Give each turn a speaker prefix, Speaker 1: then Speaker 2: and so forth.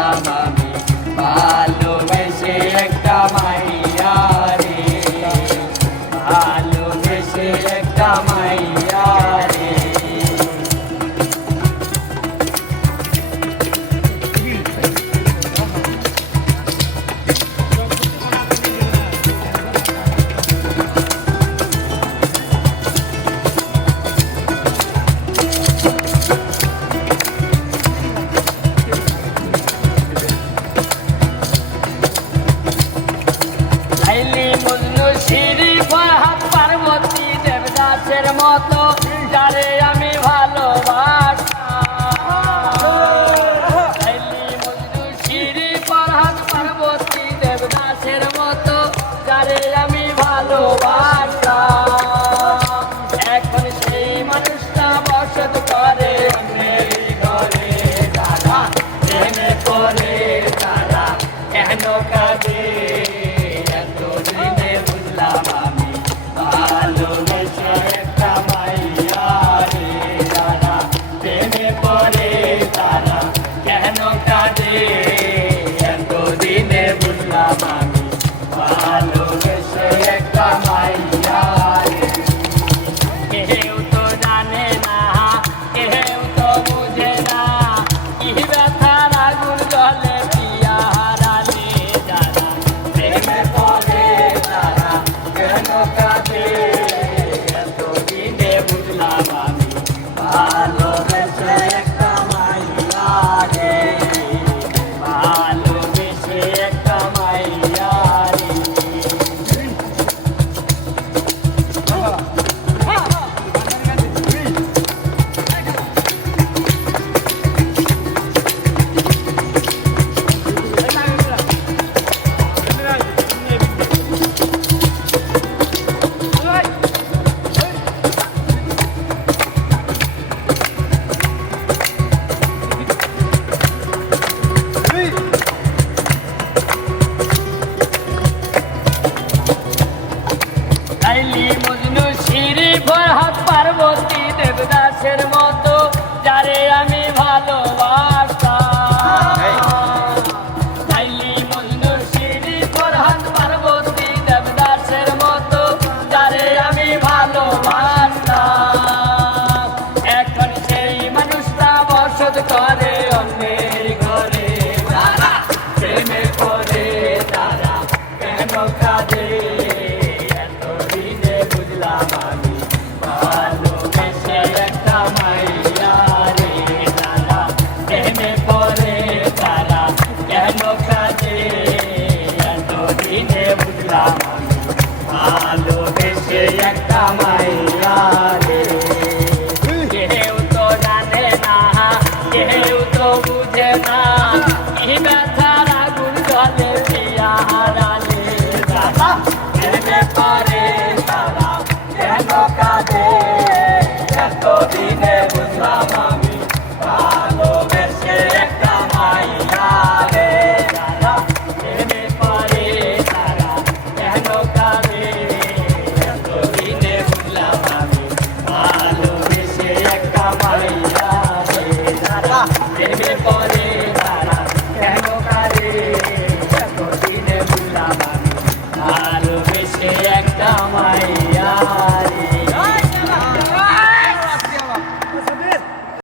Speaker 1: ছিলাম আমি ভালোবেসে একটা মাইয়া রে। ভালোবেসে একটা মাইয়া শ্রী ফরহাদ পার্বতী দেবদাসের মতো। মদত করে অন্যের ঘরে। তারা প্রেমে পড়ে তারা কেন কাজে এতদিনে